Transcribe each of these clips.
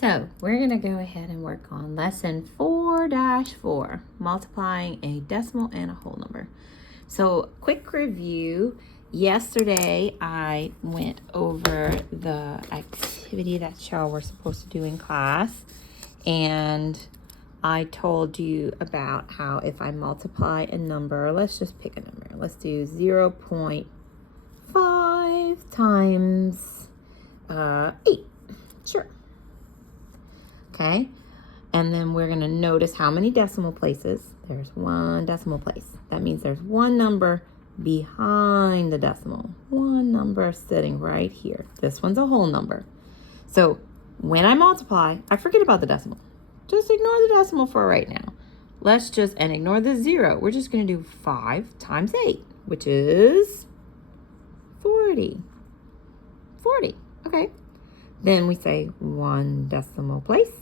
So we're going to go ahead and work on lesson 4-4, multiplying a decimal and a whole number. So quick review. Yesterday I went over the activity that y'all were supposed to do in class, and I told you about how if I multiply a number, let's just pick a number. Let's do 0.5 times 8. Sure. Okay, and then we're going to notice how many decimal places. There's one decimal place. That means there's one number behind the decimal. One number sitting right here. This one's a whole number. So when I multiply, I forget about the decimal. Just ignore the decimal for right now. And ignore the 0. We're just going to do 5 times 8, which is 40. 40, okay. Then we say one decimal place,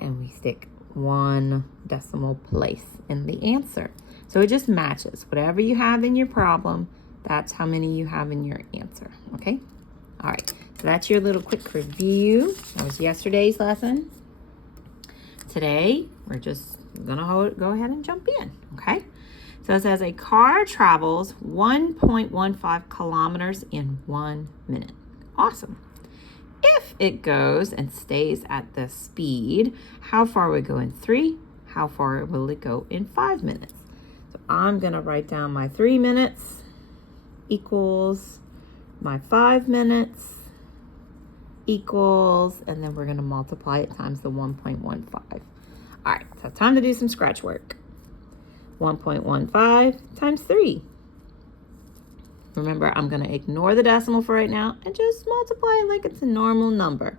and we stick one decimal place in the answer. So it just matches. Whatever you have in your problem, that's how many you have in your answer, okay? All right, so that's your little quick review. That was yesterday's lesson. Today, we're just gonna go ahead and jump in, okay? So it says a car travels 1.15 kilometers in 1 minute. Awesome. If it goes and stays at this speed, how far will it go in 3? How far will it go in 5 minutes? So I'm going to write down my 3 minutes equals my 5 minutes equals, and then we're going to multiply it times the 1.15. All right, so time to do some scratch work. 1.15 times 3. Remember, I'm going to ignore the decimal for right now and just multiply it like it's a normal number.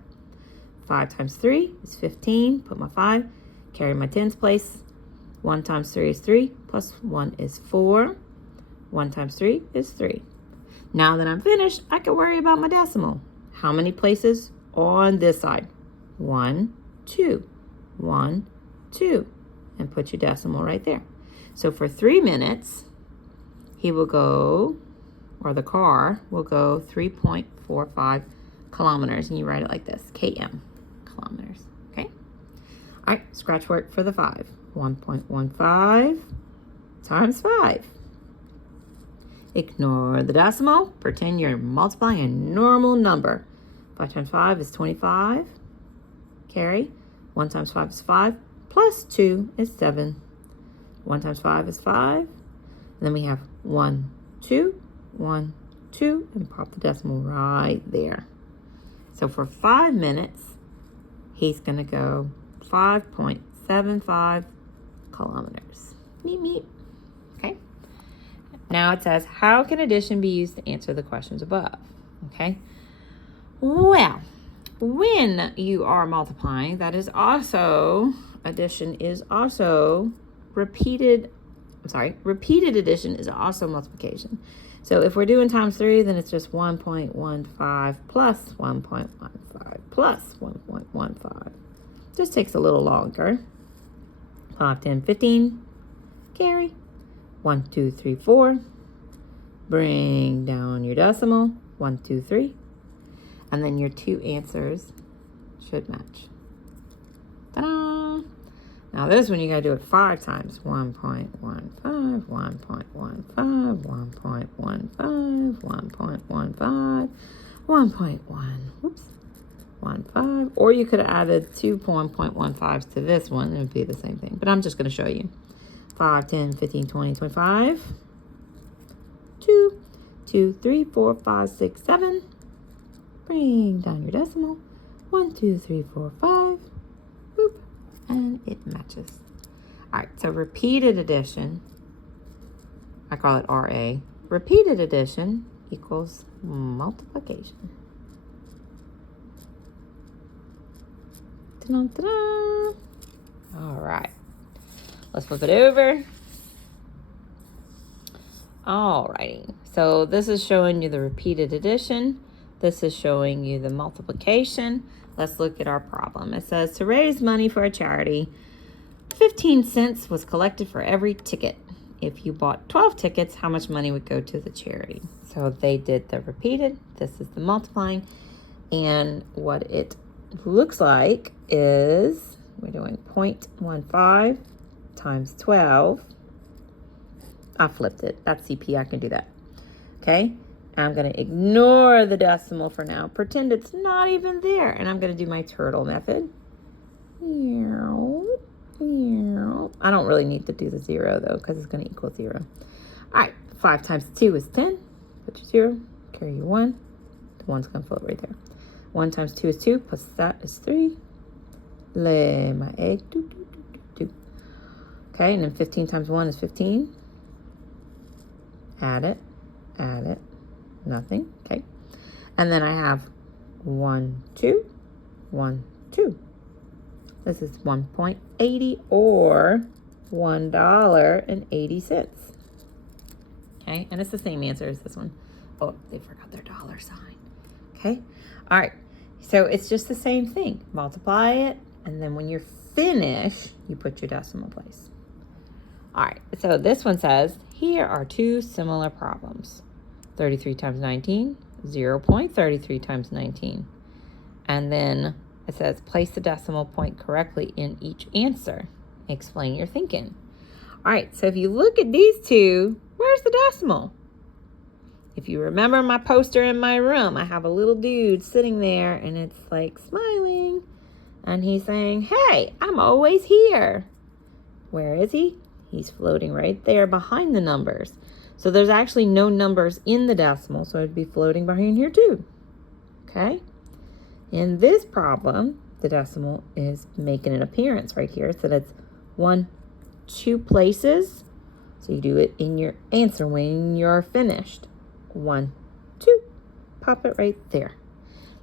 5 times 3 is 15. Put my 5. Carry my tens place. 1 times 3 is 3. Plus 1 is 4. 1 times 3 is 3. Now that I'm finished, I can worry about my decimal. How many places on this side? 1, 2. 1, 2. And put your decimal right there. So for 3 minutes, he will go... or the car will go 3.45 kilometers. And you write it like this, km, kilometers, okay? All right, scratch work for the 5. 1.15 times 5. Ignore the decimal. Pretend you're multiplying a normal number. 5 times 5 is 25. Carry. 1 times 5 is 5. Plus 2 is 7. 1 times 5 is 5. And then we have 1, 2. 1, 2, and pop the decimal right there. So for 5 minutes, he's going to go 5.75 kilometers. Meep, meep. Okay. Now it says, how can addition be used to answer the questions above? Okay. Well, when you are multiplying, addition is also repeated addition is also multiplication. So if we're doing times 3, then it's just 1.15 plus 1.15 plus 1.15. Just takes a little longer. 5, 10, 15. Carry. 1, 2, 3, 4. Bring down your decimal. 1, 2, 3. And then your 2 answers should match. Ta-da! Now this one you gotta do it 5 times. 1.15, 1.15, 1.15, 1.15, 1.15. Or you could have added 2 1.15s to this one. It would be the same thing. But I'm just gonna show you. 5, 10, 15, 20, 25. 2, 2, 3, 4, 5, 6, 7. Bring down your decimal. 1, 2, 3, 4, 5. Boop. And it matches. All right, so repeated addition, I call it RA. Repeated addition equals multiplication. Ta-da, ta-da. All right, let's flip it over. All righty, so this is showing you the repeated addition. This is showing you the multiplication. Let's look at our problem. It says to raise money for a charity, 15 cents was collected for every ticket. If you bought 12 tickets, how much money would go to the charity? So they did the repeated. This is the multiplying. And what it looks like is, we're doing 0.15 times 12. I flipped it. That's CP. I can do that. Okay. I'm going to ignore the decimal for now. Pretend it's not even there. And I'm going to do my turtle method. I don't really need to do the 0 though, because it's going to equal 0. All right. 5 times 2 is 10. Put your 0. Carry your 1. The 1's going to float right there. 1 times 2 is 2. Plus that is 3. Lay my egg. Okay. And then 15 times 1 is 15. Add it. Add it. Nothing. Okay. And then I have 1, 2, 1, 2. This is 1.80 or $1.80. Okay. And it's the same answer as this one. Oh, they forgot their dollar sign. Okay. All right. So it's just the same thing. Multiply it. And then when you're finished, you put your decimal place. All right. So this one says, here are two similar problems. 33 times 19, 0.33 times 19. And then it says, place the decimal point correctly in each answer. Explain your thinking. All right, so if you look at these two, where's the decimal? If you remember my poster in my room, I have a little dude sitting there and it's like smiling. And he's saying, hey, I'm always here. Where is he? He's floating right there behind the numbers. So there's actually no numbers in the decimal, so it'd be floating behind here too. Okay? In this problem, the decimal is making an appearance right here. So that's 1, 2 places. So you do it in your answer when you're finished. 1, 2. Pop it right there.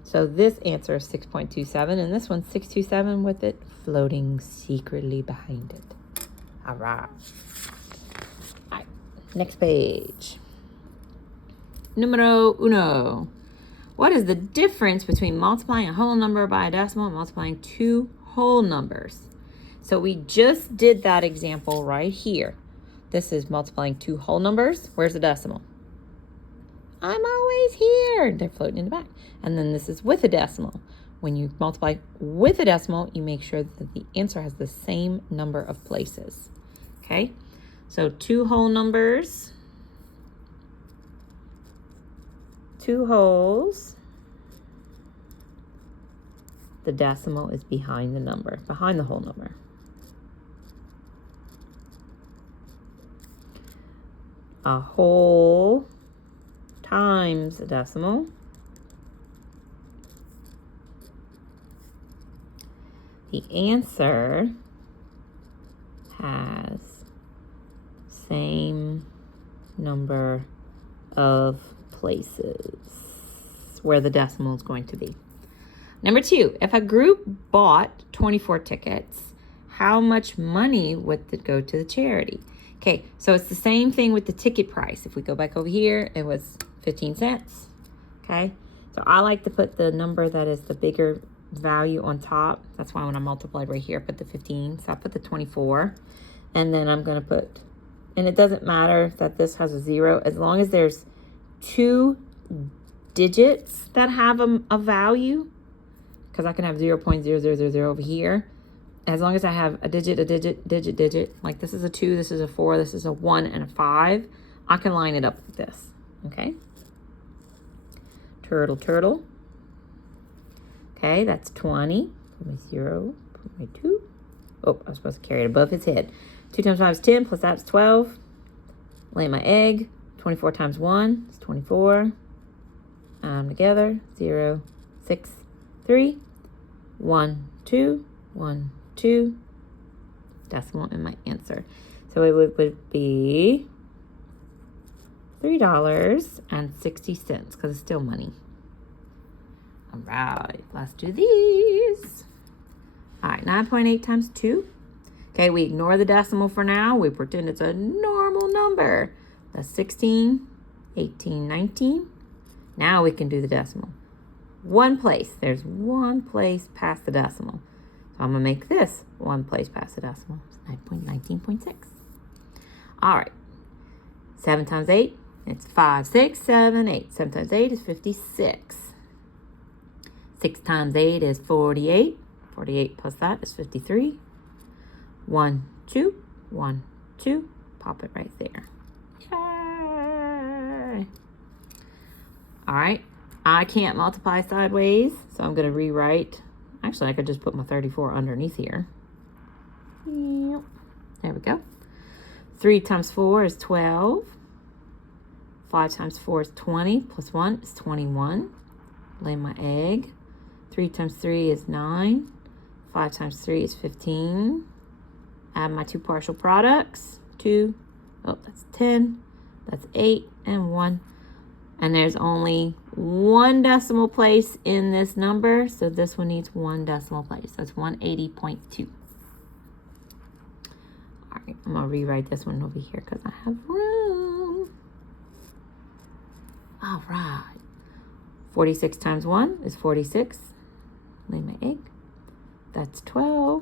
So this answer is 6.27, and this one's 627 with it floating secretly behind it. All right. Next page. Numero uno. What is the difference between multiplying a whole number by a decimal and multiplying two whole numbers? So we just did that example right here. This is multiplying two whole numbers. Where's the decimal? I'm always here. They're floating in the back. And then this is with a decimal. When you multiply with a decimal, you make sure that the answer has the same number of places. Okay? So two whole numbers, two wholes. The decimal is behind the number, behind the whole number. A whole times a decimal. The answer has same number of places where the decimal is going to be. Number 2, if a group bought 24 tickets, how much money would it go to the charity? Okay, so it's the same thing with the ticket price. If we go back over here, it was 15 cents. Okay, so I like to put the number that is the bigger value on top. That's why when I multiplied right here, I put the 15. So I put the 24. And then I'm going to put, and it doesn't matter that this has a 0, as long as there's 2 digits that have a value, because I can have 0.0000 over here. As long as I have a digit, like this is a 2, this is a 4, this is a 1, and a 5, I can line it up like this, okay? Turtle. Okay, that's 20. Put my 0, put my 2. Oh, I was supposed to carry it above his head. 2 times 5 is 10, plus that's 12. Lay my egg. 24 times 1 is 24. Together. 0, 6, 3. 1, 2. 1, 2. Decimal in my answer. So it would be $3.60 because it's still money. All right, let's do these. All right, 9.8 times 2. Okay, we ignore the decimal for now. We pretend it's a normal number. That's 16, 18, 19. Now we can do the decimal. One place. There's one place past the decimal. So I'm going to make this one place past the decimal. It's 19.6. All right. 7 times 8. It's 5, 6, 7, 8. 7 times 8 is 56. 6 times 8 is 48. 48 plus that is 53. 1, 2, 1, 2. Pop it right there. Yay! All right. I can't multiply sideways, so I'm going to rewrite. Actually, I could just put my 34 underneath here. Yep. There we go. 3 times 4 is 12. 5 times 4 is 20. Plus 1 is 21. Lay my egg. 3 times 3 is 9. 5 times 3 is 15. Add my 2 partial products. 2. Oh, that's 10. That's 8 and 1. And there's only 1 decimal place in this number, so this one needs 1 decimal place. That's 180.2. All right, I'm gonna rewrite this one over here because I have room. All right. 46 times 1 is 46. Lay my egg. That's 12.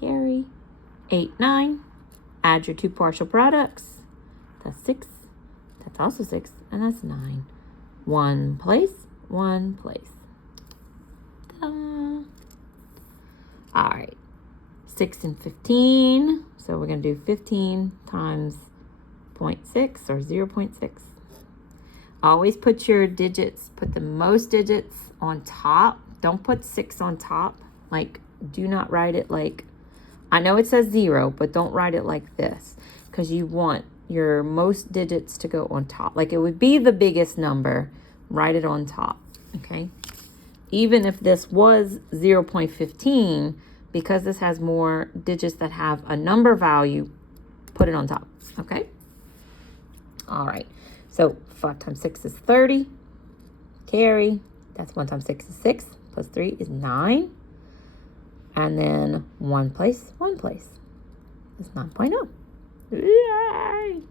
Carry. 8, 9. Add your 2 partial products. That's 6. That's also 6. And that's 9. 1 place. 1 place. Ta-da. All right. 6 and 15. So we're going to do 15 times 0.6 or 0.6. Always put your digits, put the most digits on top. Don't put 6 on top. Like, do not write it like, I know it says 0, but don't write it like this, because you want your most digits to go on top. Like, it would be the biggest number, write it on top, okay? Even if this was 0.15, because this has more digits that have a number value, put it on top, okay? All right, so 5 times 6 is 30. Carry, that's 1 times 6 is 6, plus 3 is 9. And then 1 place, 1 place. It's 9.0. Yay!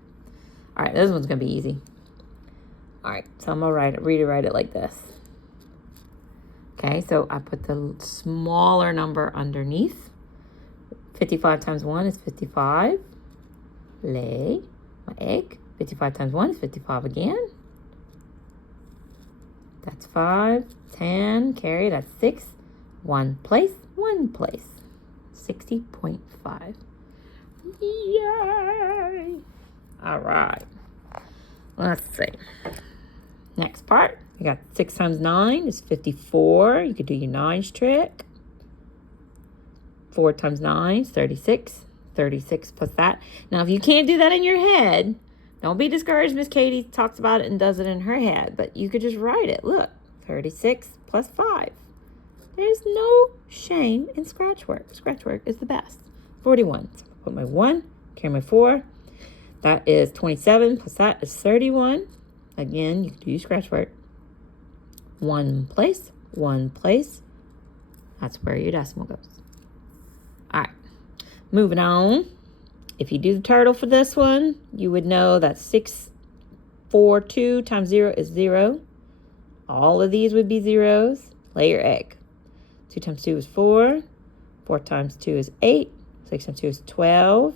All right, this one's gonna be easy. All right, so I'm gonna rewrite it like this. Okay, so I put the smaller number underneath. 55 times 1 is 55. Lay my egg. 55 times 1 is 55 again. That's 5. 10. Carry, that's 6. 1 place, 1 place. 60.5. Yay! All right. Let's see. Next part. We got 6 times 9 is 54. You could do your 9s trick. 4 times 9 is 36. 36 plus that. Now, if you can't do that in your head, don't be discouraged. Miss Katie talks about it and does it in her head. But you could just write it. Look, 36 plus 5. There's no shame in scratch work. Scratch work is the best. 41. So put my 1, carry my 4. That is 27 plus that is 31. Again, you can do your scratch work. 1 place, 1 place. That's where your decimal goes. All right, moving on. If you do the turtle for this one, you would know that 642 times 0 is 0. All of these would be zeros. Lay your egg. 2 times 2 is 4. 4 times 2 is 8. 6 times 2 is 12.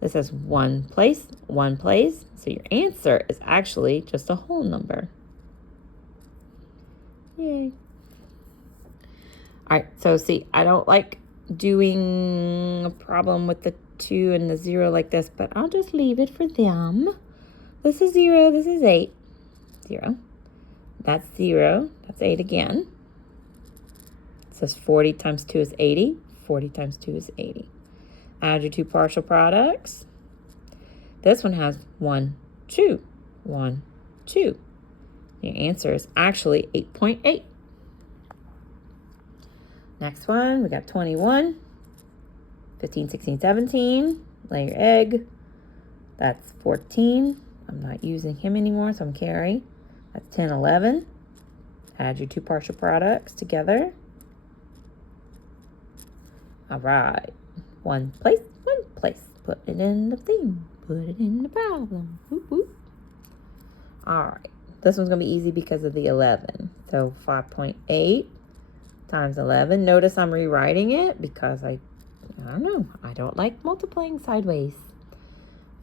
This has 1 place, 1 place. So your answer is actually just a whole number. Yay. All right, so see, I don't like doing a problem with the 2 and the 0 like this, but I'll just leave it for them. This is 0, this is 8. 0. That's 0, that's 8 again. It says 40 times 2 is 80. 40 times 2 is 80. Add your 2 partial products. This one has 1, 2, 1, 2. Your answer is actually 8.8. Next one, we got 21. 15, 16, 17. Lay your egg. That's 14. I'm not using him anymore, so I'm carry. That's 10, 11. Add your 2 partial products together. All right. 1 place, 1 place. Put it in the thing. Put it in the problem. Whoop, whoop. All right. This one's going to be easy because of the 11. So 5.8 times 11. Notice I'm rewriting it because I don't know. I don't like multiplying sideways.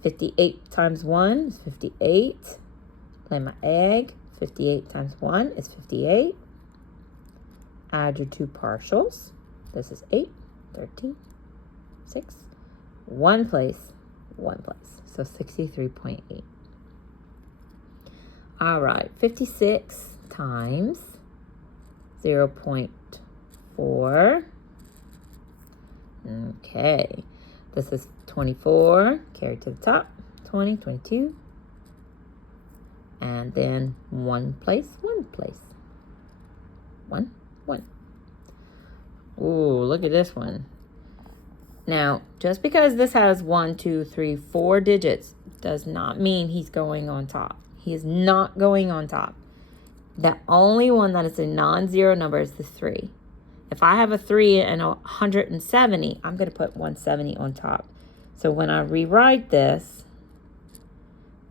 58 times 1 is 58. Lay my egg. 58 times 1 is 58. Add your two partials. This is 8, 13, 6. One place. So 63.8. All right, 56 times 0.4. Okay, this is 24, carry to the top, 20, 22. And then one place. 1. Ooh, look at this one. Now, just because this has 1, 2, 3, 4 digits does not mean he's going on top. He is not going on top. The only one that is a non-zero number is the 3. If I have a 3 and 170, I'm going to put 170 on top. So when I rewrite this,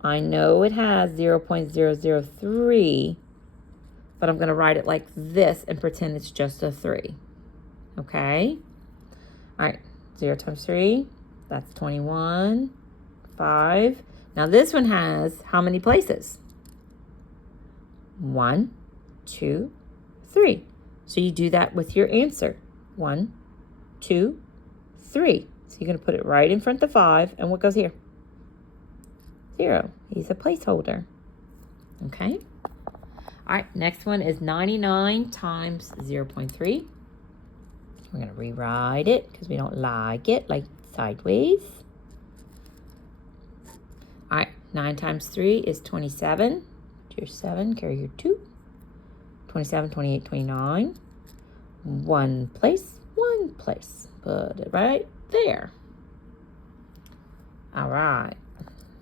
I know it has 0.003, but I'm going to write it like this and pretend it's just a 3. Okay? All right. 0 times 3, that's 21, 5. Now this one has how many places? 1, 2, 3. So you do that with your answer. 1, 2, 3. So you're going to put it right in front of 5. And what goes here? 0. He's a placeholder. Okay? All right, next one is 99 times 0.3. We're going to rewrite it because we don't like it, like sideways. All right, 9 times 3 is 27. Your 7, carry your 2. 27, 28, 29. One place. Put it right there. All right,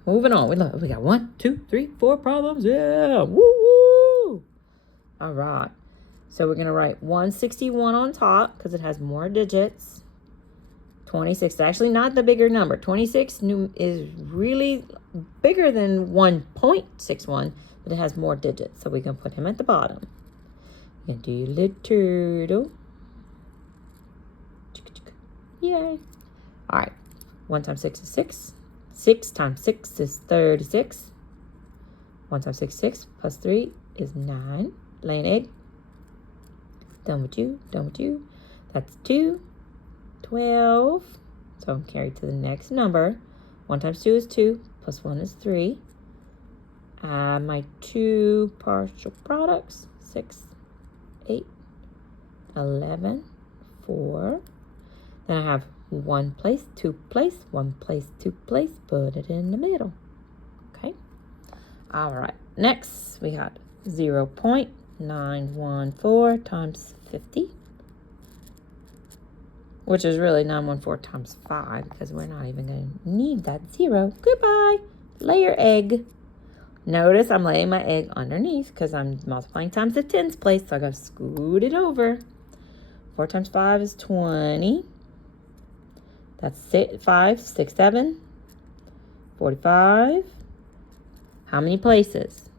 moving on. We got 1, 2, 3, 4 problems. Yeah, woo! All right. So we're going to write 161 on top because it has more digits. 26 is actually not the bigger number. 26 is really bigger than 1.61, but it has more digits. So we can put him at the bottom. You can do your little turtle. Yay. All right. 1 times 6 is 6. 6 times 6 is 36. 1 times 6 is 6. Plus 3 is 9. Lay an egg. Done with you. That's 2, 12. So I'm carried to the next number. 1 times 2 is 2. Plus 1 is 3. My two partial products. 6, 8, 11, 4. Then I have 1 place, 2 place, 1 place, 2 place. Put it in the middle. Okay. All right. Next, we got 0.914 times 50, which is really 914 times 5 because we're not even going to need that 0. Goodbye. Lay your egg. Notice I'm laying my egg underneath because I'm multiplying times the tens place, so I got to scoot it over. 4 times 5 is 20. That's 5, 6, 7. 45. How many places?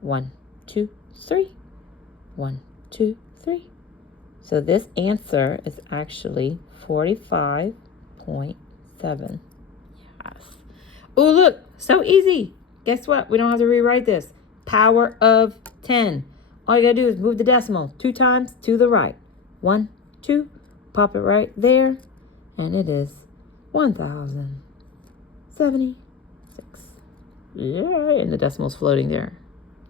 1, 2, 3. 1, 2, 3. So this answer is actually 45.7. Yes. Oh, look, so easy. Guess what? We don't have to rewrite this. Power of 10. All you gotta do is move the decimal 2 times to the right. 1, 2, pop it right there, and it is 1,076. Yeah, and the decimal's floating there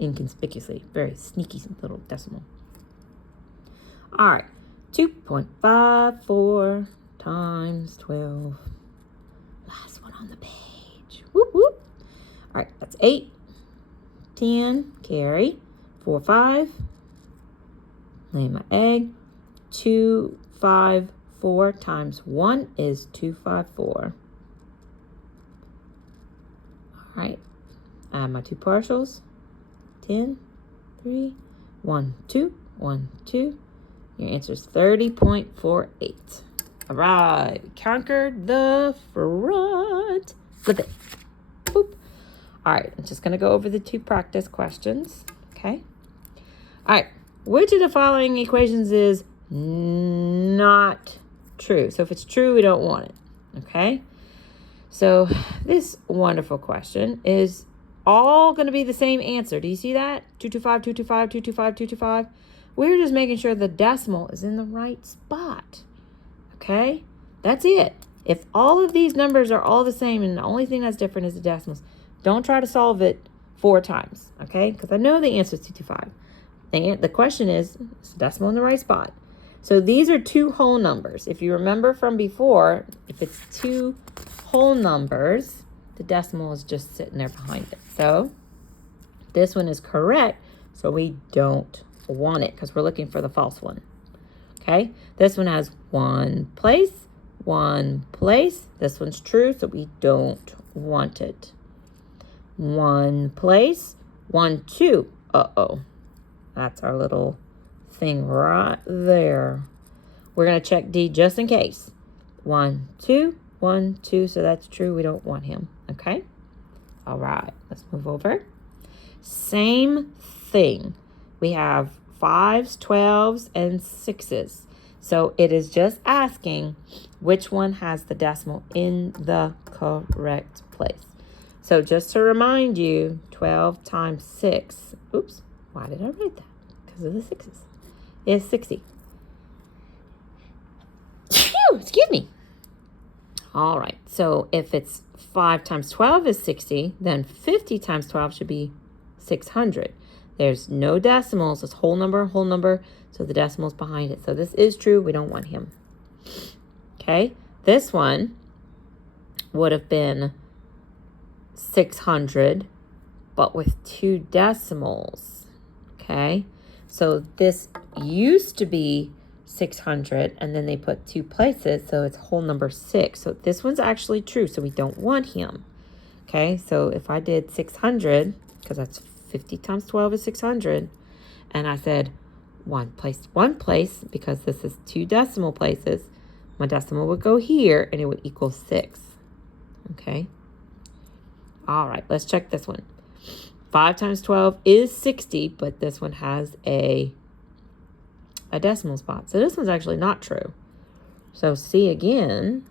inconspicuously. Very sneaky little decimal. All right, 2.54 times 12. Last one on the page. Whoop, whoop. All right, that's 8, 10, carry, 4, 5. Lay my egg. 254 times 1 is 254. All right, add my two partials. 10, 3, 1, 2, 1, 2. Your answer is 30.48. All right, we conquered the front. Flip it. Boop. All right, I'm just going to go over the 2 practice questions. Okay. All right, which of the following equations is not true? So if it's true, we don't want it. Okay. So this wonderful question is all going to be the same answer. Do you see that? 225, 225, 225, 225. We're just making sure the decimal is in the right spot. Okay? That's it. If all of these numbers are all the same and the only thing that's different is the decimals, don't try to solve it 4 times. Okay? Because I know the answer is 225. The question is the decimal in the right spot? So these are 2 whole numbers. If you remember from before, if it's 2 whole numbers, the decimal is just sitting there behind it. So this one is correct, so we don't want it because we're looking for the false one. Okay, this one has 1 place, 1 place. This one's true, so we don't want it. 1 place, 1, 2. Uh-oh. That's our little thing right there. We're going to check D just in case. 1, 2, 1, 2. So that's true. We don't want him. Okay. All right. Let's move over. Same thing. We have 5s, 12s, and 6s. So it is just asking which one has the decimal in the correct place. So just to remind you, 12 times 6. Oops. Why did I write that? Because of the 6s. Is 60. Phew, excuse me. All right. So if it's 5 times 12 is 60, then 50 times 12 should be 600. There's no decimals. It's whole number, so the decimal's behind it. So this is true. We don't want him. Okay. This one would have been 600, but with 2 decimals. Okay. So this used to be 600, and then they put 2 places, so it's whole number 6. So this one's actually true, so we don't want him. Okay. So if I did 600, because that's 50 times 12 is 600. And I said 1 place, because this is 2 decimal places. My decimal would go here and it would equal 6. Okay. All right, let's check this one. 5 times 12 is 60, but this one has a decimal spot. So this one's actually not true. So C again.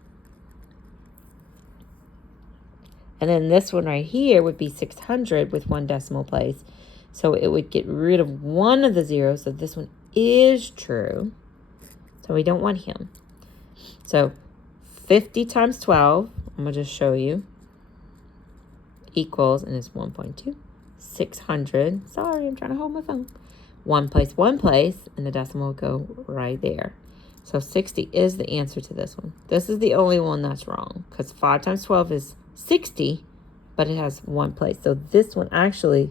And then this one right here would be 600 with 1 decimal place. So it would get rid of one of the zeros. So this one is true. So we don't want him. So 50 times 12, I'm going to just show you, equals, and it's 1.2, 600. Sorry, I'm trying to hold my phone. 1 place, and the decimal will go right there. So 60 is the answer to this one. This is the only one that's wrong, because 5 times 12 is 60, but it has 1 place. So this one actually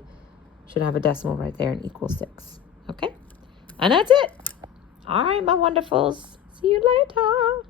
should have a decimal right there and equal 6. Okay? And that's it. All right, my wonderfuls. See you later.